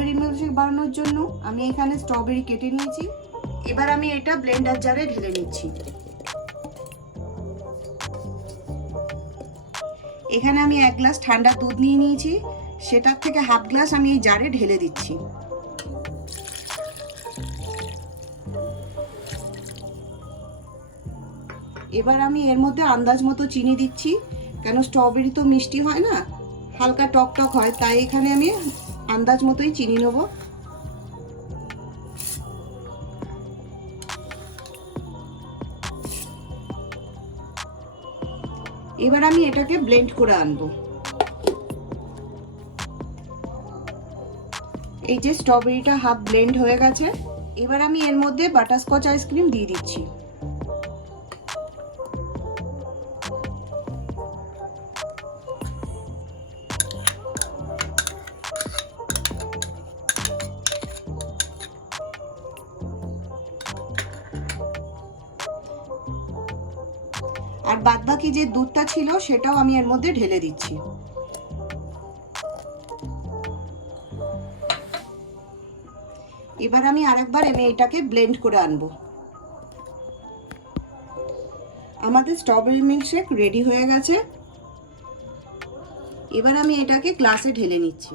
Strawberry milkshake বানানোর জন্য আমি এখানে স্ট্রবেরি কেটে নিয়েছি। এবার আমি এটা ব্লেন্ডার জারে ঢেলে নিচ্ছি। এখানে আমি 1 গ্লাস ঠান্ডা দুধ নিয়ে নিয়েছি, সেটার থেকে হাফ গ্লাস আমি এই জারে ঢেলে দিচ্ছি। এবার আমি এর মধ্যে আন্দাজ মতো চিনি দিচ্ছি, কেন স্ট্রবেরি তো মিষ্টি হয় না, হালকা টক টক হয়, তাই এখানে আমি আন্দাজ মতোই চিনি নেব। এবার আমি এটাকে ব্লেন্ড করে আনবো। এই যে স্ট্রবেরিটা হাফ ব্লেন্ড হয়ে গেছে। এবার আমি এর মধ্যে বাটারস্কচ আইসক্রিম দিয়ে দিচ্ছি। আর বাদবাকি যে দুধটা ছিল সেটাও আমি এর মধ্যে ঢেলে দিচ্ছি। এবার আমি আরেকবার এটাকে ব্লেন্ড করে আনবো। আমাদের স্ট্রবেরি মিল্কশেক রেডি হয়ে গেছে। এবার আমি এটাকে গ্লাসে ঢেলে নিচ্ছি।